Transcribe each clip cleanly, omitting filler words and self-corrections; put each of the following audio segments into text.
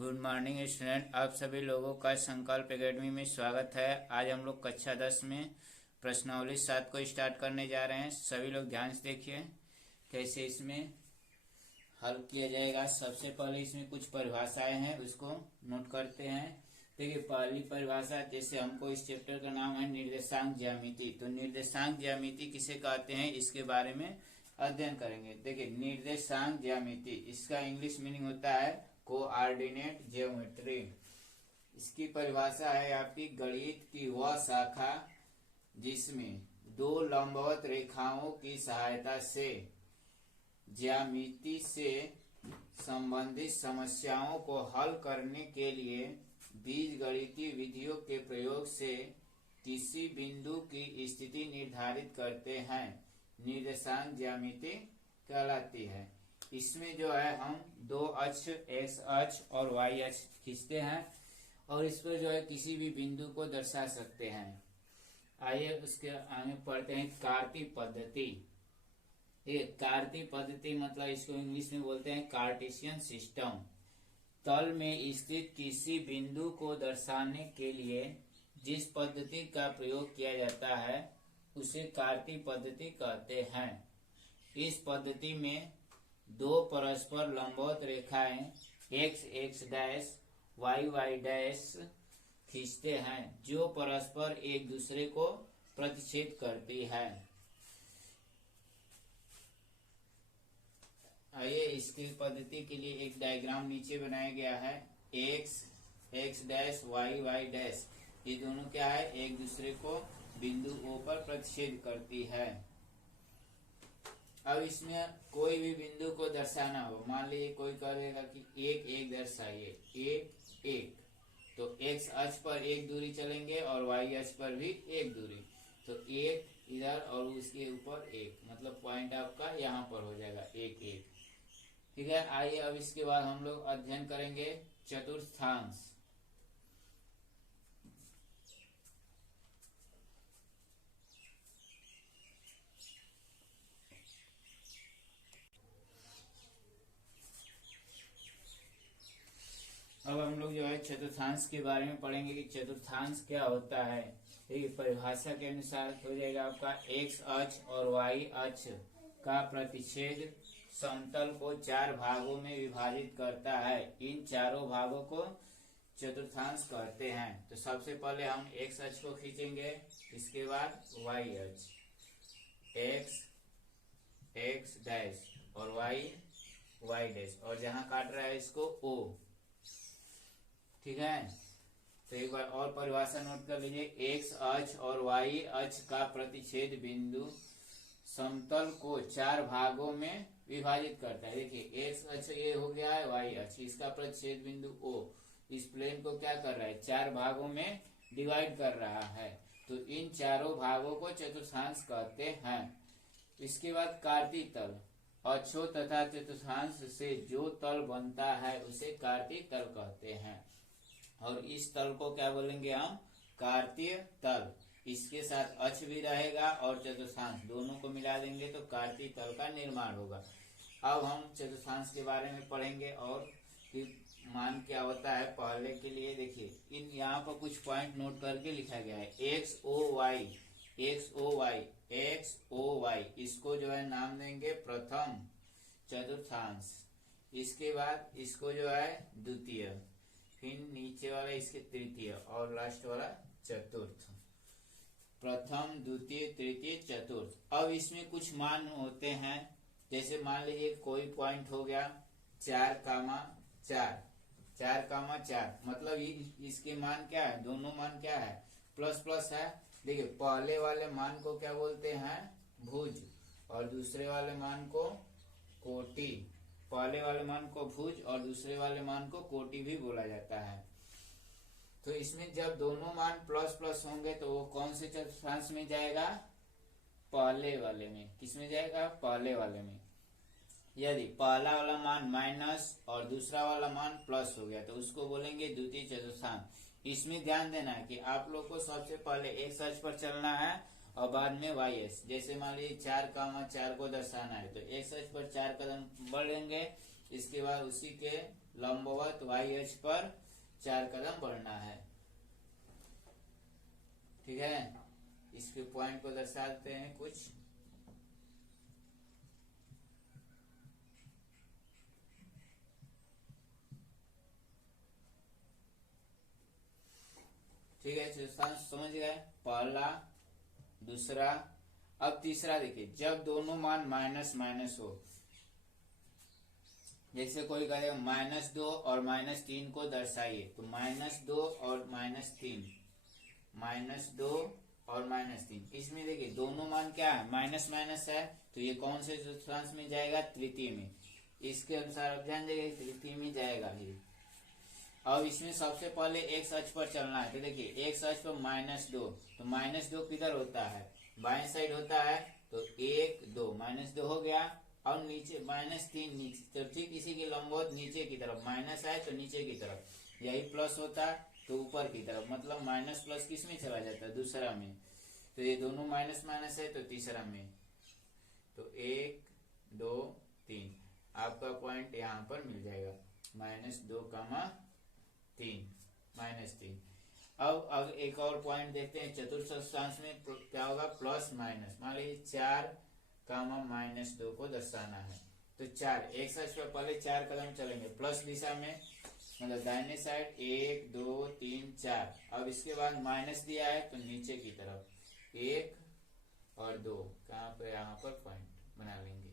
Good morning student. आप सभी लोगों का संकल्प एकेडमी में स्वागत है। आज हम लोग कक्षा 10 में प्रश्नावली 7 को स्टार्ट करने जा रहे हैं। सभी लोग ध्यान से देखिए कैसे इसमें हल किया जाएगा। सबसे पहले इसमें कुछ परिभाषाएं हैं, उसको नोट करते हैं। देखिए, पहली परिभाषा, जैसे हमको इस चैप्टर का नाम है निर्देशांक ज्यामिति, तो निर्देशांक ज्यामिति किसे कहते हैं इसके बारे में अध्ययन करेंगे। देखिए, निर्देशांक ज्यामिति, इसका इंग्लिश मीनिंग होता है कोऑर्डिनेट ज्योमेट्री। इसकी परिभाषा है आपकी गणित की वह शाखा जिसमें दो लंबवत रेखाओं की सहायता से ज्यामिति से संबंधित समस्याओं को हल करने के लिए बीजगणितीय विधियों के प्रयोग से किसी बिंदु की स्थिति निर्धारित करते हैं, निर्देशांक ज्यामिति कहलाती है। इसमें जो है हम दो अक्ष एक्स अक्ष और वाई अक्ष खींचते हैं और इस पर जो है किसी भी बिंदु को दर्शा सकते हैं। आइए उसके आगे पढ़ते हैं कार्तीय पद्धति। ये कार्तीय पद्धति मतलब इसको इंग्लिश में बोलते हैं कार्टेशियन सिस्टम। तल में स्थित किसी बिंदु को दर्शाने के लिए जिस पद्धति का प्रयोग किया जाता है उसे कार्तीय पद्धति कहते हैं। इस पद्धति में दो परस्पर लंबवत रेखाएं X X dash Y Y dash खींचते हैं जो परस्पर एक दूसरे को प्रतिच्छेद करती है। आइए इसकी पद्धति के लिए एक डायग्राम नीचे बनाया गया है। X X dash Y Y dash, ये दोनों क्या है, एक दूसरे को बिंदु O पर प्रतिच्छेद करती है। अब इसमें कोई भी बिंदु को दर्शाना हो, मान लीजिए कोई कहेगा कि एक एक दर्शाइए, एक एक, तो एक्स अक्ष पर एक दूरी चलेंगे और वाई अक्ष पर भी एक दूरी, तो एक इधर और उसके ऊपर एक, मतलब पॉइंट आपका यहाँ पर हो जाएगा एक एक। ठीक है, आइए अब इसके बाद हम लोग अध्ययन करेंगे चतुर्थांश। अब हम लोग जो है चतुर्थांश के बारे में पढ़ेंगे कि चतुर्थांश क्या होता है। देखिए, परिभाषा के अनुसार हो जाएगा आपका एक्स अक्ष और वाई अक्ष का प्रतिच्छेद समतल को चार भागों में विभाजित करता है। इन चारों भागों को चतुर्थांश कहते हैं। तो सबसे पहले हम एक्स अक्ष को खींचेंगे, इसके बाद वाई अक्ष, एक्स एक्स डैश और वाई वाई डैश, और जहां काट रहा है इसको ओ। ठीक है, तो एक बार और परिभाषा नोट कर लीजिए। एक्स अक्ष और वाई अक्ष का प्रतिच्छेद बिंदु समतल को चार भागों में विभाजित करता है। देखिए, एक्स अक्ष ये हो गया है, वाई अक्ष, इसका प्रतिच्छेद बिंदु O इस प्लेन को क्या कर रहा है, चार भागों में डिवाइड कर रहा है। तो इन चारों भागों को चतुर्थांश कहते हैं। इसके बाद कार्तीय तल, अक्षों तथा चतुर्थांश से जो तल बनता है उसे कार्तीय तल कहते हैं। और इस तल को क्या बोलेंगे हम, कार्तीय तल। इसके साथ अक्ष भी रहेगा और चतुर्थांश, दोनों को मिला देंगे तो कार्तीय तल का निर्माण होगा। अब हम चतुर्थांश के बारे में पढ़ेंगे और फिर मान क्या होता है। पहले के लिए देखिए, इन यहाँ पर कुछ पॉइंट नोट करके लिखा गया है। X O Y, X O Y, X O Y, इसको जो है नाम देंगे प्रथम चतुर्थांश। इसके बाद इसको जो है द्वितीय, फिर नीचे वाला इसके तृतीय और लास्ट वाला चतुर्थ। प्रथम द्वितीय तृतीय चतुर्थ। अब इसमें कुछ मान होते हैं, जैसे मान लीजिए कोई पॉइंट हो गया 4,4, 4,4, मतलब इसके मान क्या है, दोनों मान क्या है, प्लस प्लस है। देखिए, पहले वाले मान को क्या बोलते हैं, भुज, और दूसरे वाले मान को कोटि। पहले वाले मान को भुज और दूसरे वाले मान को कोटि भी बोला जाता है। तो इसमें जब दोनों मान प्लस प्लस होंगे तो वो कौन से चतुर्थांश में जाएगा, पहले वाले में। किसमें जाएगा, पहले वाले में। यदि पहला वाला मान माइनस और दूसरा वाला मान प्लस हो गया तो उसको बोलेंगे द्वितीय चतुर्थांश। इसमें ध्यान देना है कि आप लोग को सबसे पहले एक्स अक्ष पर चलना है और बाद में वाई अक्ष। जैसे मान लीजिए 4,4 को दर्शाना है तो एक्स अक्ष पर 4 कदम बढ़ेंगे, इसके बाद उसी के लंबवत वाई अक्ष पर 4 कदम बढ़ना है। ठीक है, इसके पॉइंट को दर्शाते हैं कुछ। ठीक है, चतुर्थांश समझ गए, पहला दूसरा। अब तीसरा देखिए, जब दोनों मान माइनस माइनस हो, जैसे कोई कहे -2 और -3 को दर्शाइए, तो -2 और -3, -2 और -3, इसमें देखिए दोनों मान क्या है, माइनस माइनस है, तो ये कौन से चतुर्थांश में जाएगा, तृतीय में। इसके अनुसार अब ध्यान देंगे, तृतीय में जाएगा ये। अब इसमें सबसे पहले एक्स अक्ष पर चलना है, तो देखिए एक्स अक्ष पर -2, तो -2 किधर होता है, बाएं साइड होता है, तो 1 2 -2 हो गया। और नीचे -3 नीचे, तो ठीक इसी के लंबवत नीचे की तरफ, माइनस है तो नीचे की तरफ, यही प्लस होता है तो ऊपर की तरफ, मतलब माइनस प्लस किस में चला जाता है, दूसरा में। तो ये दोनों माइनस माइनस है तो तीसरा में, तो 1 2 3 आपका पॉइंट यहाँ पर मिल जाएगा, -2, -3। अब एक और पॉइंट देखते हैं, चतुर्थांश में क्या होगा, प्लस माइनस। मान लीजिए 4, -2 को दर्शाना है, तो 4 एक्स अक्ष पर पहले 4 कदम चलेंगे प्लस दिशा में, मतलब दाहिने साइड 1 2 3 4। अब इसके बाद माइनस दिया है तो नीचे की तरफ 1 और 2, कहाँ पे, यहाँ पर पॉइंट बना लेंगे।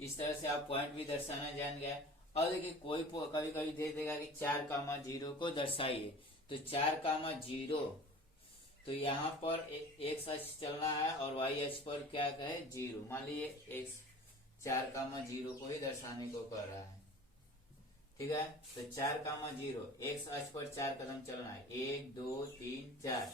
इस तरह से आप पॉइंट भी दर्शाना जान गए। और देखिए कोई कभी कभी दे देगा कि 4, 0 को दर्शाइए, तो 4, 0, तो यहाँ पर एक्स अक्ष चलना है और वाई अक्ष पर क्या कहे, 0। मान लीजिए एक्स 4, 0 को ही दर्शाने को कह रहा है। ठीक है, तो 4, 0 एक्स अक्ष पर 4 कदम चलना है, 1 2 3 4।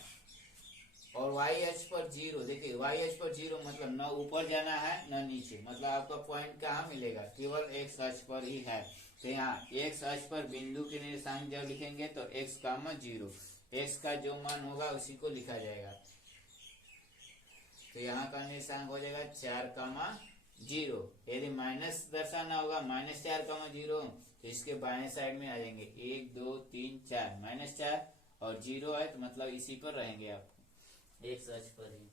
और वाई अक्ष पर 0, देखिए वाई अक्ष पर 0 मतलब न ऊपर जाना है न नीचे, मतलब आपका पॉइंट कहाँ मिलेगा, केवल एक्स अक्ष पर ही है। तो यहाँ एक्स अक्ष पर बिंदु के निर्देशांक जब लिखेंगे तो x, 0, x का जो मान होगा उसी को लिखा जाएगा। तो यहाँ का निर्देशांक हो जाएगा 4, 0। यदि माइनस दर्शाना होगा, -4, 0, तो इसके बाएं साइड में आ जाएंगे, 1 2 3 4, -4 और 0 है तो मतलब इसी पर रहेंगे आप, एक्स अक्ष पर ही।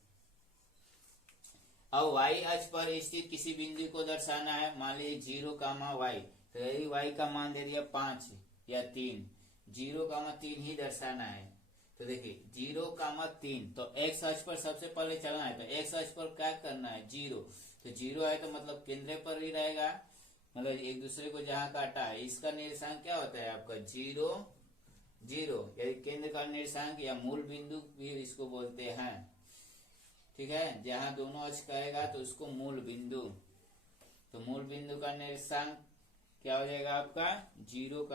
अब वाई अक्ष पर स्थित किसी बिंदु को दर्शाना है, मान लीजिए 0, y, तो यदि y का मान दे दिया 5 या 3, 0, 3 ही दर्शाना है। तो देखिए 0, 3, तो एक्स अक्ष पर सबसे पहले चलना है, तो एक्स अक्ष पर क्या करना है, 0, तो 0 है तो मतलब केंद्र पर ही रहेगा, मतलब एक दूसरे को जहां काटा है, इसका निर्देशांक क्या होता है आपका, 0 0। यदि केंद्र का निर्देशांक या मूल बिंदु भी इसको बोलते हैं। ठीक है, जहां दोनों अक्ष कहेगा तो उसको मूल बिंदु। तो मूल बिंदु का निर्देशांक क्या हो जाएगा आपका, 0,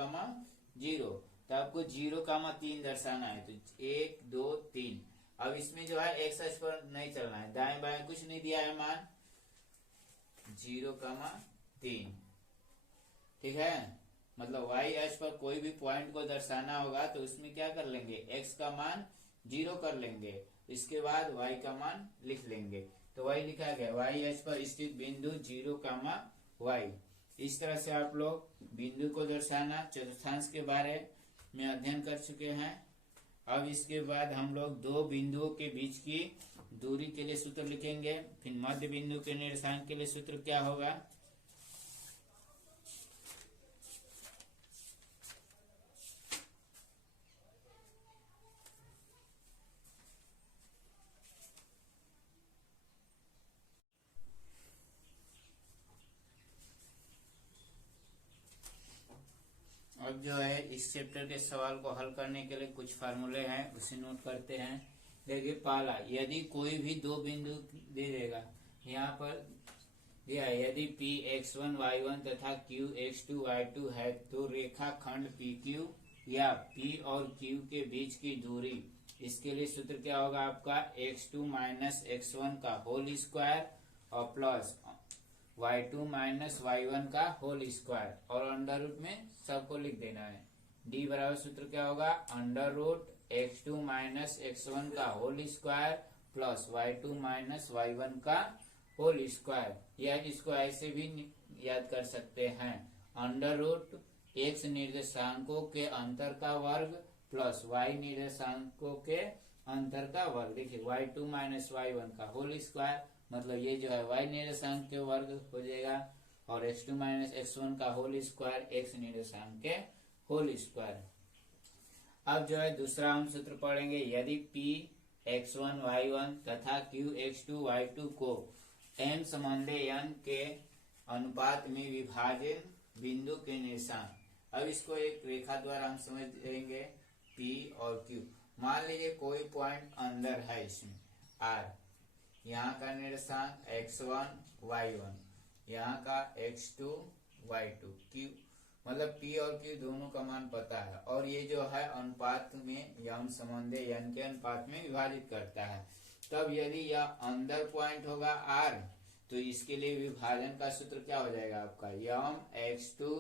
0। तो आपको 0, 3 दर्शाना है, तो 1 2 3। अब इसमें जो है एक्स अक्ष पर नहीं चलना है, दाएं बाएं कुछ नहीं दिया है मान, 0, 3। ठीक है, मतलब y अक्ष पर कोई भी पॉइंट को दर्शाना होगा तो उसमें क्या कर लेंगे, x का मान 0 कर लेंगे, इसके बाद y का मान लिख लेंगे, तो y लिखा गया, y अक्ष पर स्थित बिंदु 0, y। इस तरह से आप लोग बिंदु को दर्शाना चतुर्थांश के बारे में अध्ययन कर चुके हैं। अब इसके बाद हम लोग दो बिंदुओं के बीच की दूरी के लिए सूत्र लिखेंगे, फिर मध्य बिंदु के निर्देशांक के लिए सूत्र क्या होगा। अब जो है इस चैप्टर के सवाल को हल करने के लिए कुछ फार्मूले हैं, उसे नोट करते हैं। देखिए पहला, यदि कोई भी दो बिंदु दे देगा, यहाँ पर दिया है, यदि P x1 y1 तथा Q x2 y2 है, तो रेखा खंड PQ या P और Q के बीच की दूरी, इसके लिए सूत्र क्या होगा आपका, x2 माइनस x1 का होल स्क्वायर और प्लस y2 माइनस y1 का होल स्क्वायर, और अंडर रूट में सबको लिख देना है। d बराबर सूत्र क्या होगा, under root x2 minus x1 का whole square plus y2 minus y1 का होल स्क्वायर, या इसको ऐसे भी याद कर सकते हैं, अंडर रूट x निर्देशांकों के अंतर का वर्ग प्लस y निर्देशांकों के अंतर का वर्ग। देखिए y2 माइनस y1 का होल स्क्वायर, मतलब ये जो है y निर्देशांक के वर्ग हो जाएगा, और x2 माइनस x1 का होल स्क्वायर x निर्देशांक के होल स्क्वायर। अब जो है दूसरा हम सूत्र पढ़ेंगे, यदि p x1 y1 तथा q x2 y2 को m संबंधी n के अनुपात में विभाजन बिंदु के निर्देशांक। अब इसको एक रेखा द्वारा हम समझ लेंगे p और q। मान लीजिए कोई पॉइंट अंदर है इसमें r, यहाँ का निर्देशांक x1 y1, यहाँ का x2 y2, q मतलब p और q दोनों का मान पता है, और ये जो है अनुपात में यम संबंधी n के अनुपात में विभाजित करता है। तब यदि यह अंदर पॉइंट होगा r, तो इसके लिए विभाजन का सूत्र क्या हो जाएगा आपका, यम x2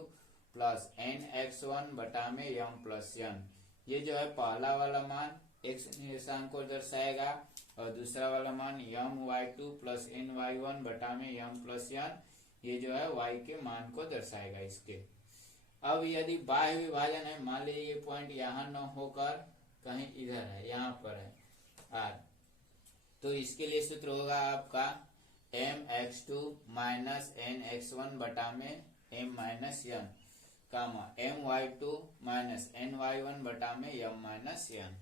प्लस n x1 बटा में यम प्लस n। ये जो है पहला वाला मान x निर्देशांक को दर्शाएगा, और दूसरा वाला मान यम y2 प्लस n y1 बटा में यम प्लस n, ये जो है y के मान को दर्शाएगा इसके। अब यदि बाह्य विभाजन है, मान लीजिए ये पॉइंट यहाँ न होकर कहीं इधर है, यहाँ पर है r, तो इसके लिए सूत्र होगा आपका mx2 माइनस nx1 बटा में m माइनस n, कामा my2 माइनस ny1 बटा में m माइनस n।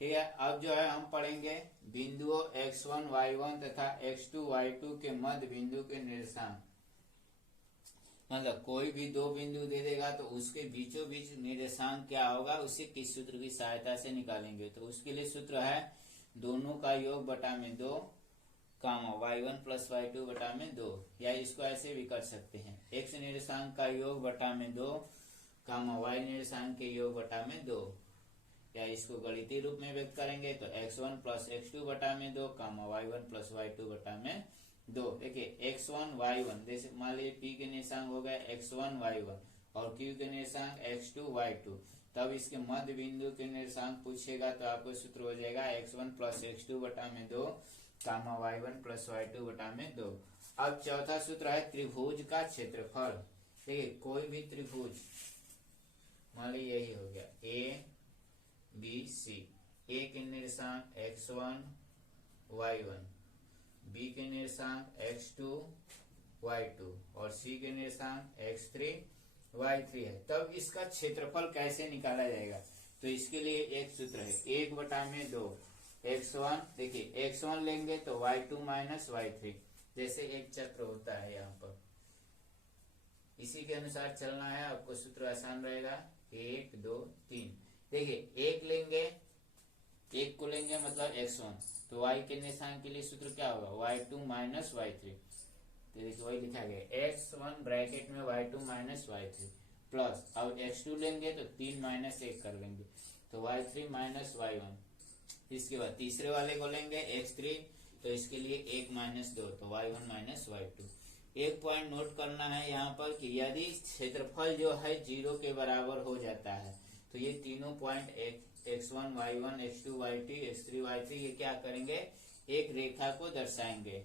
ठीक है, अब जो है हम पढ़ेंगे बिंदुओं x1 y1 तथा x2 y2 के मध्य बिंदु के निर्देशांक। मतलब कोई भी दो बिंदु दे देगा तो उसके बीचों बीच निर्देशांक क्या होगा, उसे किस सूत्र की सहायता से निकालेंगे। तो उसके लिए सूत्र है दोनों का योग बटा में 2, कामा y1 प्लस y2 बटा में 2, या इसको ऐसे भी कर सकते हैं, x निर्देशांक का योग बटा में 2, कामा y निर्देशांक के योग बटा में 2, या इसको गणितीय रूप में व्यक्त करेंगे तो x1 प्लस x2 बटा में 2, कामा y1 प्लस y2 बटा में 2। देखिए x1 y1, जैसे मान लीजिए p के निर्देशांक हो गए x1 y1 और q के निर्देशांक x2 y2, तब इसके मध्य बिंदु के निर्देशांक पूछेगा तो आपको सूत्र हो जाएगा x1 प्लस x2 बटा में 2, कामा y1 प्लस y2 बटा में 2। अब चौथा सूत्र है त्रिभुज का क्षेत्रफल। देखिए कोई भी त्रिभुज, मान लीजिए यही हो गया a b c, a के निर्देशांक x1 y1, b के निर्देशांक x2 y2 और c के निर्देशांक x3 y3 है, तब इसका क्षेत्रफल कैसे निकाला जाएगा। तो इसके लिए एक सूत्र है 1 बटा में 2 x1, देखिए x1 लेंगे तो y2 माइनस y3, जैसे एक चक्र होता है यहाँ पर, इसी के अनुसार चलना है, आपको सूत्र आसान रहेगा 1 2 3। देखिए एक लेंगे, एक को लेंगे मतलब x1, तो y के निर्देशांक के लिए सूत्र क्या होगा, y2 माइनस y3। तो देखिए वही लिखा गया x1 ब्रैकेट में y2 माइनस y3 प्लस, अब x2 लेंगे तो 3 माइनस 1 कर लेंगे तो y3 माइनस y1। इसके बाद तीसरे वाले को लेंगे x3, तो इसके लिए 1 माइनस 2 तो y1 माइनस y2। एक पॉइंट नोट करना है यहाँ पर कि यदि क्षेत्रफल जो है 0 के बराबर हो जाता है तो ये तीनों point x1 y1 x2 y2 x3 y3 ये क्या करेंगे, एक रेखा को दर्शाएंगे।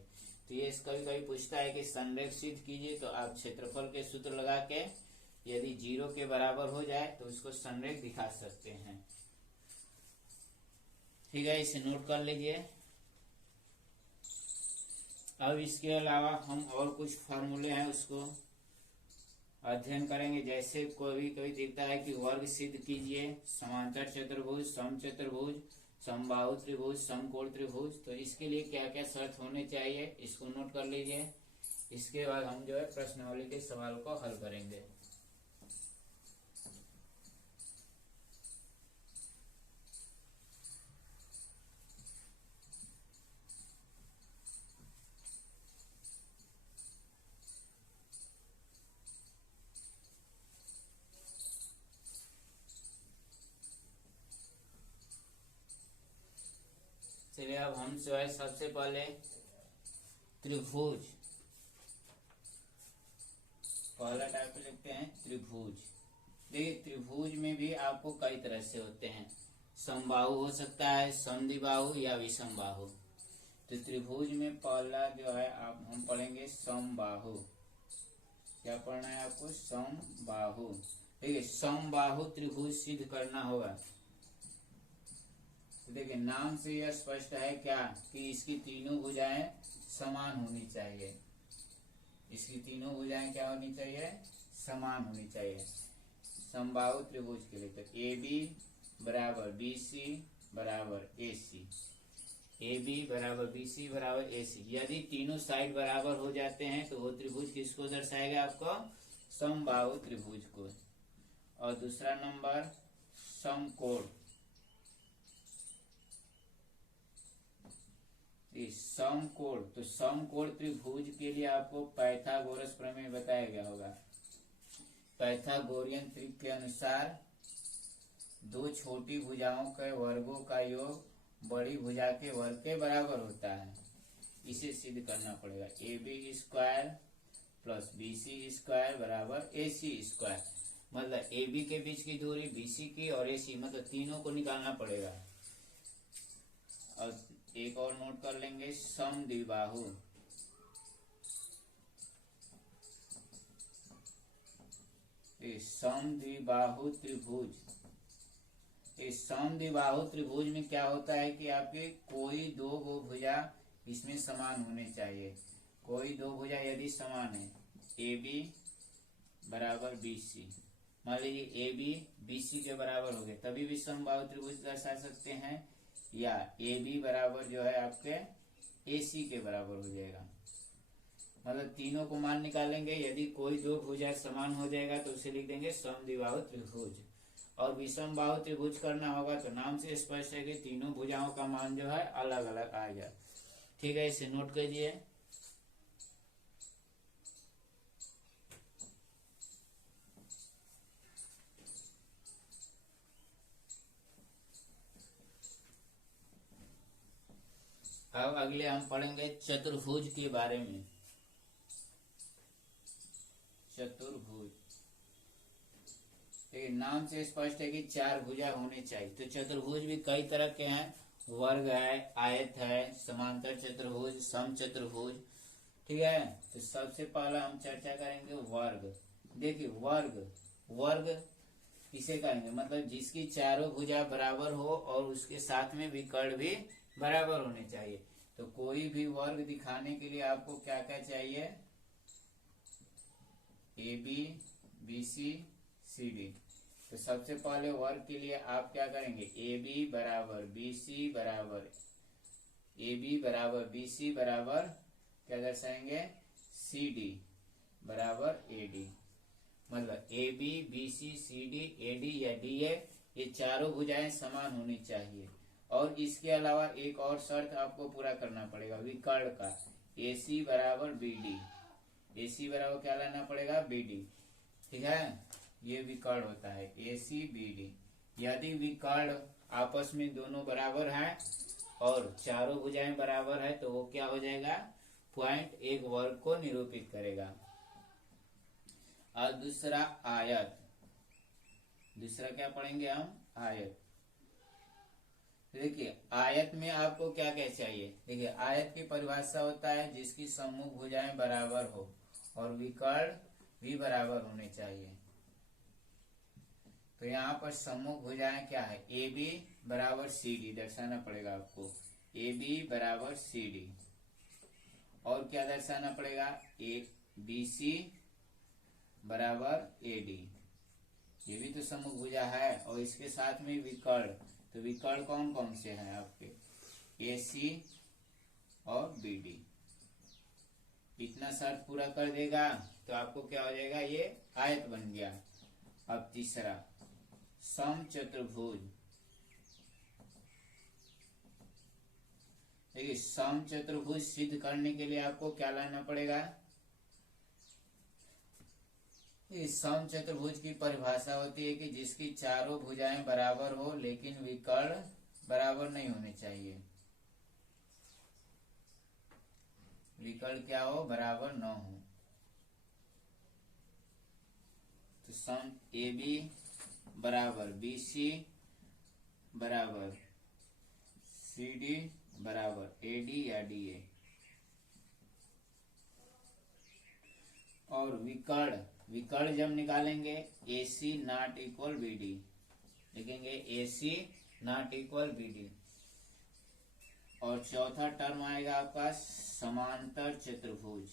तो ये कभी कभी पूछता है कि संरेख सिद्ध कीजिए, तो आप क्षेत्रफल के सूत्र लगा के यदि 0 के बराबर हो जाए तो उसको संरेख दिखा सकते हैं। ठीक है, इसे नोट कर लीजिए। अब इसके अलावा हम और कुछ फार्मूले हैं उसको अध्ययन करेंगे। जैसे कोई दिखता है कि वर्ग सिद्ध कीजिए समांतर चतुर्भुज, समचतुर्भुज, समबाहु त्रिभुज, समकोण त्रिभुज, तो इसके लिए क्या क्या शर्त होने चाहिए इसको नोट कर लीजिए। इसके बाद हम जो है प्रश्नावली के सवाल को हल करेंगे। चलिए अब हम जो है सबसे पहले त्रिभुज, पहला टाइप लिखते हैं त्रिभुज। देखिए त्रिभुज में भी आपको कई तरह से होते हैं, समबाहु हो सकता है, समद्विबाहु या विषमबाहु। तो त्रिभुज में पहला जो है आप हम पढ़ेंगे समबाहु। क्या पढ़ना है आपको, समबाहु। ठीक है, समबाहु त्रिभुज सिद्ध करना होगा। तो देखिए नाम से यह स्पष्ट है क्या कि इसकी तीनों भुजाएं समान होनी चाहिए। इसकी तीनों भुजाएं क्या होनी चाहिए? समान होनी चाहिए समबाहु त्रिभुज के लिए। तो ए बी बराबर बी सी बराबर ए सी, ए बी बराबर बी सी बराबर ए सी। यदि तीनों साइड बराबर हो जाते हैं तो वो त्रिभुज किसको दर्शाएगा? आपको समबाहु त्रिभुज को। और दूसरा नंबर समकोण। समकोण, तो समकोण त्रिभुज के लिए आपको पाइथागोरस प्रमेय बताया गया होगा। पाइथागोरियन त्रिक के अनुसार दो छोटी भुजाओं के वर्गों का योग बड़ी भुजा के वर्ग के बराबर होता है। इसे सिद्ध करना पड़ेगा। A B square plus B C square बराबर ए सी स्क्वायर। मतलब ए बी के बीच की दूरी बी सी की और ए सी, मतलब तीनों को निकालना पड़ेगा। और एक और नोट कर लेंगे, समद्विबाहु। समद्विबाहु त्रिभुज। इस समद्विबाहु त्रिभुज में क्या होता है कि आपके कोई दो भुजा इसमें समान होने चाहिए। कोई दो भुजा यदि समान है, ए बी बराबर बी सी, मान लीजिए ए बी बी सी के बराबर हो गए, तभी भी समबाहु त्रिभुज दर्शा सकते हैं। या ए बी बराबर जो है आपके ए सी के बराबर हो जाएगा। मतलब तीनों को मान निकालेंगे, यदि कोई दो भुजा समान हो जाएगा तो उसे लिख देंगे समद्विबाहु त्रिभुज। और विषमबाहु त्रिभुज करना होगा तो नाम से स्पष्ट है कि तीनों भुजाओं का मान जो है अलग अलग आएगा। ठीक है, इसे नोट कीजिए। अब अगले हम पढ़ेंगे चतुर्भुज के बारे में। चतुर्भुज, नाम से स्पष्ट है कि चार भुजा होने चाहिए। तो चतुर्भुज भी कई तरह के हैं, वर्ग है, आयत है, समांतर चतुर्भुज, सम चतुर्भुज। ठीक है, तो सबसे पहला हम चर्चा करेंगे वर्ग। देखिए वर्ग, वर्ग किसे कहेंगे? मतलब जिसकी चारों भुजा बराबर हो और उसके साथ में विकर्ण भी बराबर होने चाहिए। तो कोई भी वर्ग दिखाने के लिए आपको क्या क्या चाहिए? A B B C C D. तो सबसे पहले वर्ग के लिए आप क्या करेंगे? ए बी बराबर बी सी बराबर, ए बी बराबर बी सी बराबर क्या दर्शाएंगे? सी डी बराबर ए डी। मतलब A B B C C D A D या डी ए, ये चारों भुजाएं समान होनी चाहिए। और इसके अलावा एक और शर्त आपको पूरा करना पड़ेगा विकर्ण का। ए सी बराबर बी डी, ए सी बराबर क्या लाना पड़ेगा? B D. ठीक है, ये विकर्ण होता है ए सी बी डी। यदि विकर्ण आपस में दोनों बराबर हैं और चारों भुजाएं बराबर है तो वो क्या हो जाएगा? पॉइंट एक वर्ग को निरूपित करेगा। और दूसरा आयत। दूसरा क्या पढ़ेंगे हम? आयत। देखिए आयत में आपको क्या क्या चाहिए? देखिए आयत की परिभाषा होता है जिसकी सम्मुख भुजाएं बराबर हो और विकर्ण भी बराबर होने चाहिए। तो यहाँ पर सम्मुख भुजाएं क्या है? ए बी बराबर सी डी दर्शाना पड़ेगा आपको। ए बी बराबर सी डी। और क्या दर्शाना पड़ेगा? ए बी सी बराबर ए डी। ये भी तो सम्मुख भुजा है। और इसके साथ में विकर्ण, तो विकर्ण कौन कौन से हैं आपके? ए सी और बी डी। इतना शर्त पूरा कर देगा तो आपको क्या हो जाएगा? ये आयत बन गया। अब तीसरा सम चतुर्भुज। देखिए सम चतुर्भुज सिद्ध करने के लिए आपको क्या लाना पड़ेगा? इस सम चतुर्भुज की परिभाषा होती है कि जिसकी चारों भुजाएं बराबर हो लेकिन विकर्ण बराबर नहीं होने चाहिए। विकर्ण क्या हो? बराबर न हो। तो सम ए बी बराबर बी सी बराबर सी डी बराबर ए डी या डी ए। और विकर्ण विकर्ण जब निकालेंगे AC नॉट इक्वल BD, लिखेंगे AC नॉट इक्वल BD। और चौथा टर्म आएगा आपका समांतर चतुर्भुज।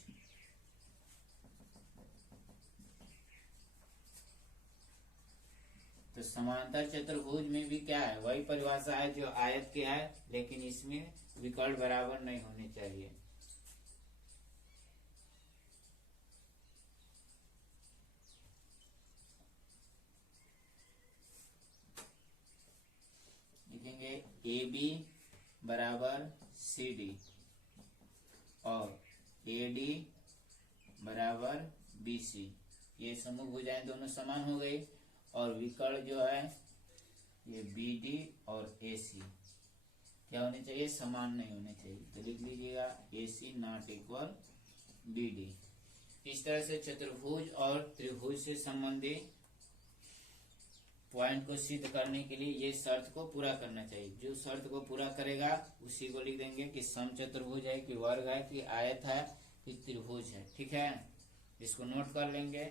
तो समांतर चतुर्भुज में भी क्या है, वही परिभाषा है जो आयत के है, लेकिन इसमें विकर्ण बराबर नहीं होने चाहिए। लिखेंगे AB बराबर CD और AD बराबर BC। ये समूह भुजाएं दोनों समान हो गई। और विकर्ण जो है ये BD और AC क्या होने चाहिए, समान नहीं होने चाहिए। तो लिख लीजिएगा AC नॉट इक्वल BD। इस तरह से चतुर्भुज और त्रिभुज से संबंधित पॉइंट को सिद्ध करने के लिए ये शर्त को पूरा करना चाहिए। जो शर्त को पूरा करेगा उसी को लिख देंगे कि समचतुर्भुज है, कि वर्ग है, कि आयत है, कि त्रिभुज है। ठीक है, इसको नोट कर लेंगे।